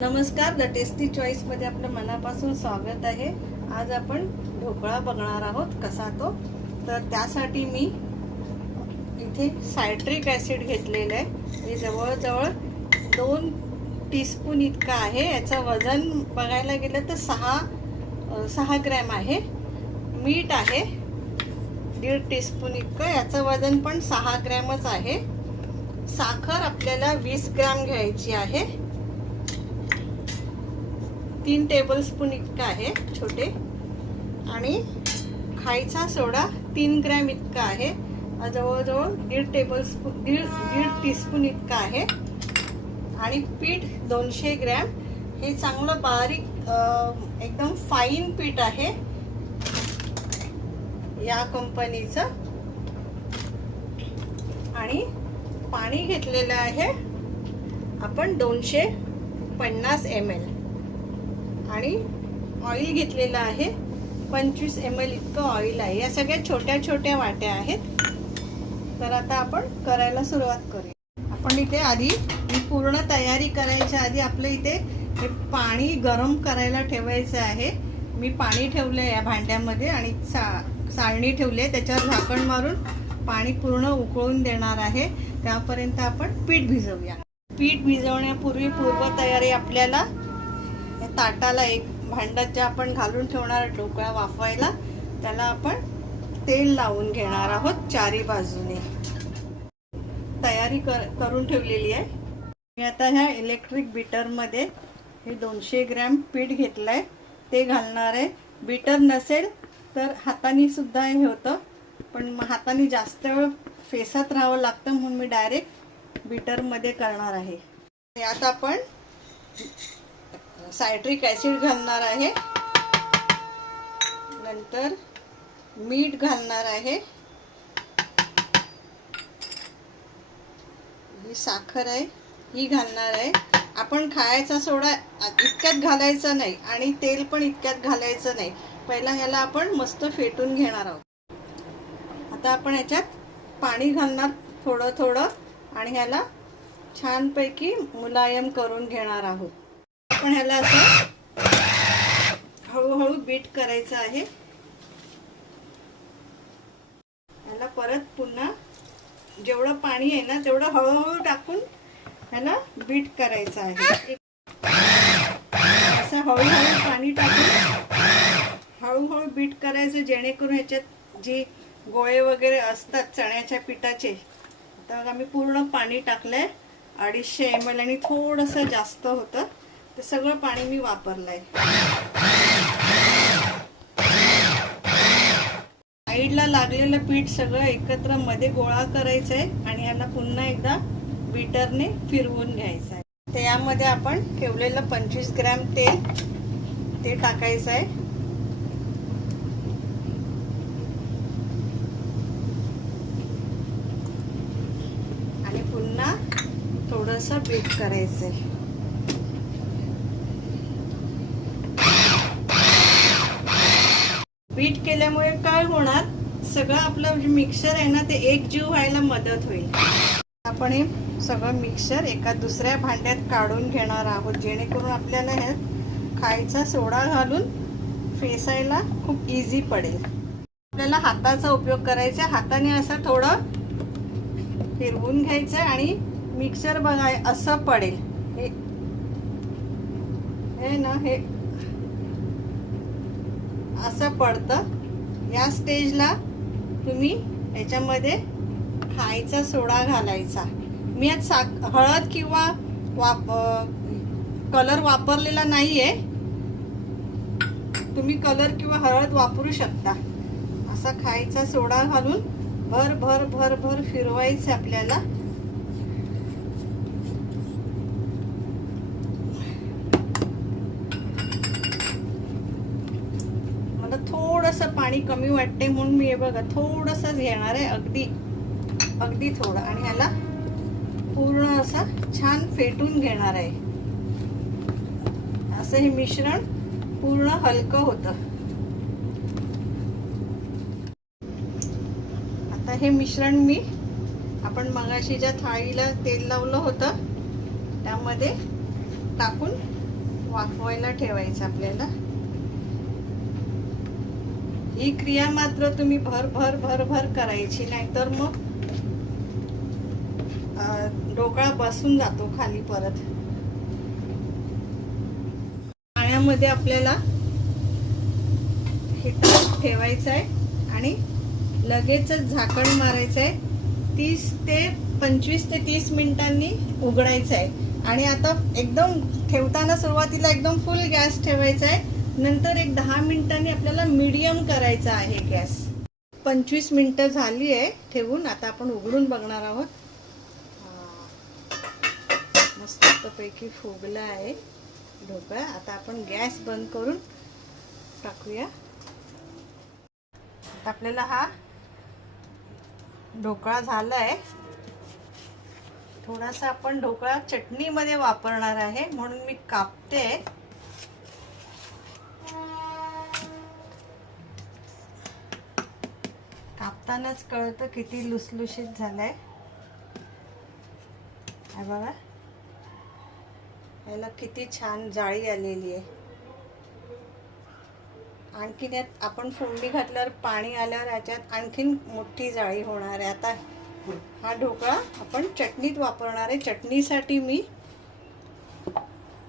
नमस्कार, the tasty choice मध्ये आपलं मनापासून स्वागत आहे। आज आपण ढोकळा बघणार आहोत कसा तो। तर त्यासाठी मी इथे सायट्रिक ॲसिड घेतलेलं आहे। हे जवळजवळ 2 टीस्पून इतका आहे। याचं वजन बघायला गेलं तर 6 ग्रॅम आहे। मीठ आहे 1.5 टीस्पून इतकं, याचं वजन पण 6 ग्रॅमच आहे। साखर आपल्याला 20 ग्रॅम घ्यायची आहे। 3 टेबलस्पून इतका आहे छोटे, आणि खायचा सोडा 3 ग्रॅम इतका आहे। जवळजवळ 1.5 टीस्पून इतका आहे। आणि पीठ 200 ग्रॅम। हे चांगलं बारीक एकदम फाईन पीठ आहे या कंपनीचं। आणि पाणी घेतलेलं आहे आपण 250 ml, आणि ऑइल घेतलेलं आहे 25 ml इतकं ऑइल आहे। या सगळ्या छोट्या छोट्या वाट्या आहेत। तर आता आपण करायला सुरुवात करूया। आपण इथे आधी पूर्ण तयारी करायच्या आधी आपलं इथे हे पाणी गरम करायला ठेवायचं आहे। मी पाणी ठेवलं आहे या भांड्यामध्ये, आणि चाळणी ठेवली आहे, त्याच्यावर झाकण मारून पाणी पूर्ण उकळून देणार आहे। त्यापर्यंत आपण पीठ भिजवूया। पीठ भिजवण्यापूर्वी पूर्वतयारी आपल्याला ताटाला एक भांड्यात जे आपण घालून ठेवणार ढोकळा वाफवायला, त्याला आपण तेल लावून घेणार आहोत चारी बाजूने। तयारी करून ठेवलेली आहे। मी आता ह्या इलेक्ट्रिक बीटरमध्ये हे 200 ग्रॅम पीठ घेतलंय, ते घालणार आहे। बीटर नसेल तर हाताने सुद्धा हे होतं, पण हाताने जास्त वेळ फेसत राहावं लागतं, म्हणून मी डायरेक्ट बीटरमध्ये करणार आहे। यात आपण सायट्रिक ॲसिड घालणार आहे, नंतर मीठ घालणार आहे, ही साखर आहे ही घालणार आहे। आपण खायचा सोडा इतक्यात घालायचा नाही, आणि तेल पण इतक्यात घालायचं नाही। पहिला ह्याला आपण मस्त फेटून घेणार आहोत। आता आपण याच्यात पाणी घालणार थोडं थोडं, आणि ह्याला छानपैकी मुलायम करून घेणार आहोत। आपण ह्याला असं हळूहळू बीट करायचं आहे। ह्याला परत पुन्हा जेवढं पाणी आहे ना तेवढं हळूहळू टाकून ह्याला बीट करायचं आहे। असं हळूहळू पाणी टाकून हळूहळू बीट करायचं, जेणेकरून ह्याच्यात जे गोळे वगैरे असतात चण्याच्या पिठाचे, तर आम्ही पूर्ण पाणी टाकलंय 250 ml, आणि थोडंसं जास्त होतं, ते सगळं पाणी मी वापरलंय। साईडला लागलेलं पीठ सगळं एकत्र मध्ये गोळा करायचंय, आणि याला पुन्हा एकदा बीटरने फिरवून घ्यायचं आहे। तर यामध्ये आपण ठेवलेलं 25 ग्रॅम तेल ते टाकायचं आहे, आणि पुन्हा थोडंसं बीट करायचंय। बीट केल्यामुळे काय होणार, सगळं आपलं मिक्सर आहे ना ते एकजीव व्हायला मदत होईल। आपण हे सगळं मिक्सर एका दुसऱ्या भांड्यात काढून घेणार आहोत, जेणेकरून आपल्याला ह्यात खायचा सोडा घालून फेसायला खूप इझी पडेल। आपल्याला हाताचा उपयोग करायचा, हाताने असं थोडं फिरवून घ्यायचं, आणि मिक्सर बघाय असं पडेल। हे ना हे असं पडतं। या स्टेजला तुम्ही याच्यामध्ये खायचा सोडा घालायचा। मी आज हळद किंवा कलर वापरलेला नाहीये, तुम्ही कलर किंवा हळद वापरू शकता। असा खायचा सोडा घालून भर भर भर भर फिरवायचं आपल्याला। थोडंसं पाणी कमी वाटते, म्हणून मी हे बघा थोडंसं घेणार आहे, अगदी थोडं, आणि ह्याला पूर्ण असं छान फेटून घेणार आहे। असं हे मिश्रण पूर्ण हलकं होतं। आता हे मिश्रण मी आपण मगाशी ज्या थाळीला तेल लावलं होतं त्यामध्ये टाकून वाफवायला ठेवायचं आपल्याला. ही क्रिया मात्र तुम्ही भर भर भर भर करायची, नाहीतर मग ढोकळा बसून जातो खाली परत. पाण्यामध्ये आपल्याला हे ठेवायचं आहे आणि लगेचच झाकण मारायचं आहे. 25 ते 30 मिनिटांनी उघडायचं आहे. आणि आता एकदम ठेवताना सुरुवातीला एकदम फुल गॅस ठेवायचा आहे, नंतर एक 10 मिनिटांनी आपल्याला मीडियम करायचा आहे गॅस. 25 मिनिटं झाली आहे ठेवून. आता आपण उघडून बघणार आहोत. मस्तपैकी फुगला आहे ढोकळा. आता आपण गॅस बंद करून टाकूया. आपल्याला हा ढोकळा झाला आहे. थोडासा आपण ढोकळा चटणीमध्ये वापरणार आहे, म्हणून मी कापते. कापतानाच कळतं किती लुसलुशीत झालाय. हे बघा, याला किती छान जाळी आलेली आहे. आणखीन यात आपण फोडणी घातल्यावर पाणी आल्यावर याच्यात आणखीन मोठी जाळी होणार आहे. आता हा ढोकळा आपण चटणीत वापरणार आहे. चटणीसाठी मी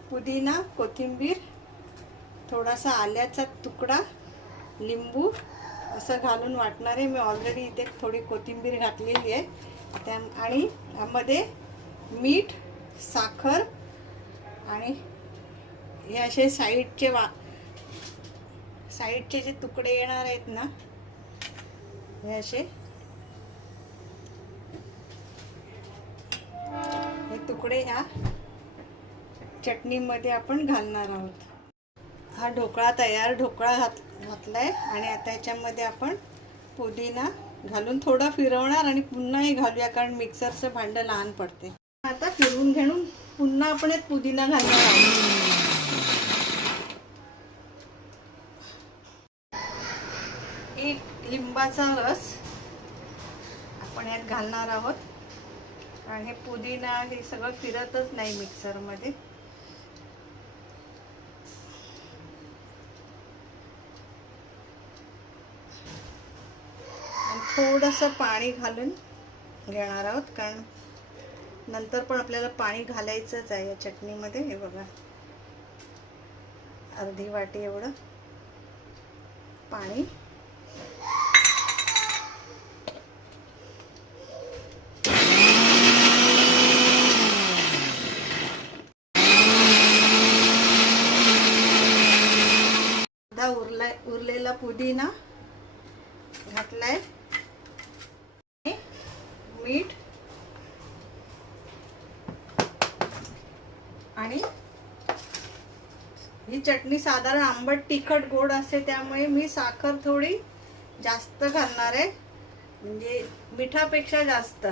पुदिना, कोथिंबीर, थोडासा आल्याचा तुकडा, लिंबू असं घालून वाटणार आहे. मी ऑलरेडी इथे थोडी कोथिंबीर घातलेली आहे आणि यामध्ये मीठ, साखर आणि हे असे साईडचे जे तुकडे येणार आहेत ना, हे असे हे तुकडे ह्या चटणीमध्ये आपण घालणार आहोत. हा ढोकळा तयार ढोकळा घातलाय आणि आता याच्यामध्ये आपण पुदिना घालून थोडा फिरवणार आणि पुन्हा हे घालूया, कारण मिक्सरचं भांडं लहान पडते. आता फिरवून घेऊन पुन्हा आपण यात पुदिना घालणार आहोत. एक लिंबाचा रस आपण यात घालणार आहोत, कारण हे पुदिना हे सगळं फिरतच नाही मिक्सरमध्ये. आणि थोडंसं पाणी घालून घेणार आहोत, कारण नंतर पण आपल्याला पाणी घालायचंच आहे या चटणीमध्ये. हे बघा, अर्धी वाटी एवढं पाणी. उरलेला पुदिना घातलाय, मीठ आणि ही चटणी साधारण आंबट तिखट गोड असते, त्यामुळे मी साखर थोडी जास्त घालणार आहे, म्हणजे मिठापेक्षा जास्त.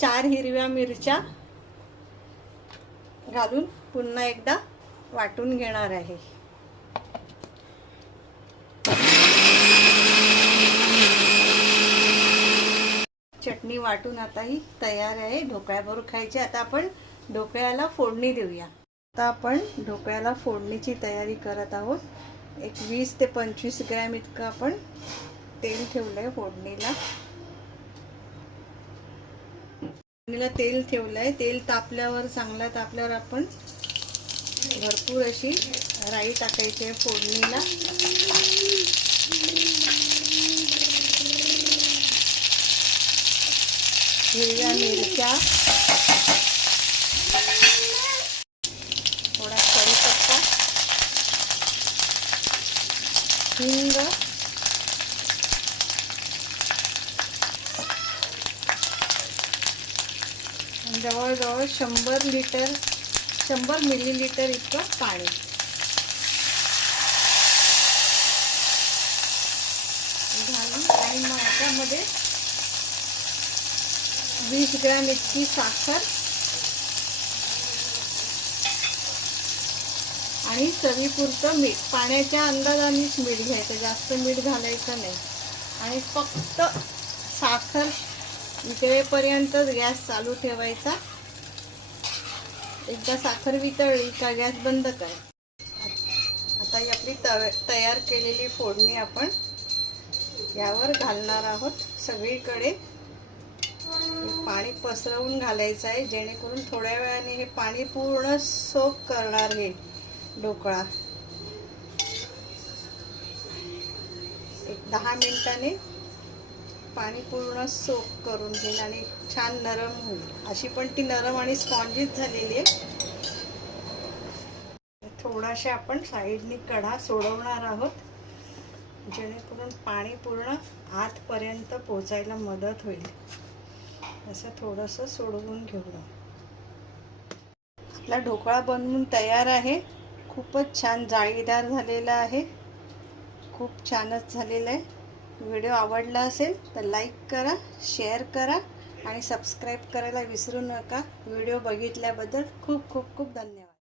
4 हिरव्या मिरच्या घालून पुन्हा एकदा वाटून घेणार आहे. चटणी वाटून आता ही तयार आहे, ढोकळ्याबरोबर खायची. आता आपण ढोकळ्याला फोडणी देऊया. आता आपण ढोकळ्याला फोडणीची तयारी करत आहोत. एक 20 ते 25 ग्रॅम इतकं आपण तेल ठेवलंय फोडणीला. तेल ठेवलंय. तेल तापल्यावर, चांगला तापल्यावर आपण भरपूर अशी राई टाकायची आहे फोडणीला. हिरव्या मिरच्या, थोडा कढीपत्ता, हिंग, जवळजवळ 100 मिलीलिटर इतकं पाणी घालून आणि मग याच्यामध्ये 20 ग्रॅम इतकी साखर आणि चवीपुरतं मीठ. पाण्याच्या अंदाजानेच मीठ घ्यायचं, जास्त मीठ घालायचं नाही. आणि फक्त साखर वितळेपर्यंत गॅस चालू ठेवायचा. एकदा साखर वितळली का गॅस बंद करा. आता ही आपली तयार केलेली फोडणी आपण यावर घालणार आहोत. सगळीकडे पाणी पसरवून घालायचं आहे, जेणेकरून थोड्या वेळाने हे पाणी पूर्ण सोक करणार हे ढोकळा. एक 10 मिनिटांनी पाणी पूर्ण सोक करून घेईल आणि छान नरम होईल. अशी पण ती नरम आणि स्पॉन्जीच झालेली आहे. थोडाशा आपण साईडनी कढा सोडवणार आहोत, जेणेकरून पाणी पूर्ण आतपर्यंत पोचायला मदत होईल. असं थोडंसं सोडवून घेऊया. आपला ढोकळा बनवून तयार आहे. खूपच छान जाळीदार झालेला आहे. खूप छानच झालेला आहे. व्हिडिओ आवडला असेल तर लाईक करा, शेअर करा आणि सबस्क्राईब करायला विसरू नका. व्हिडिओ बघितल्याबद्दल खूप खूप खूप धन्यवाद.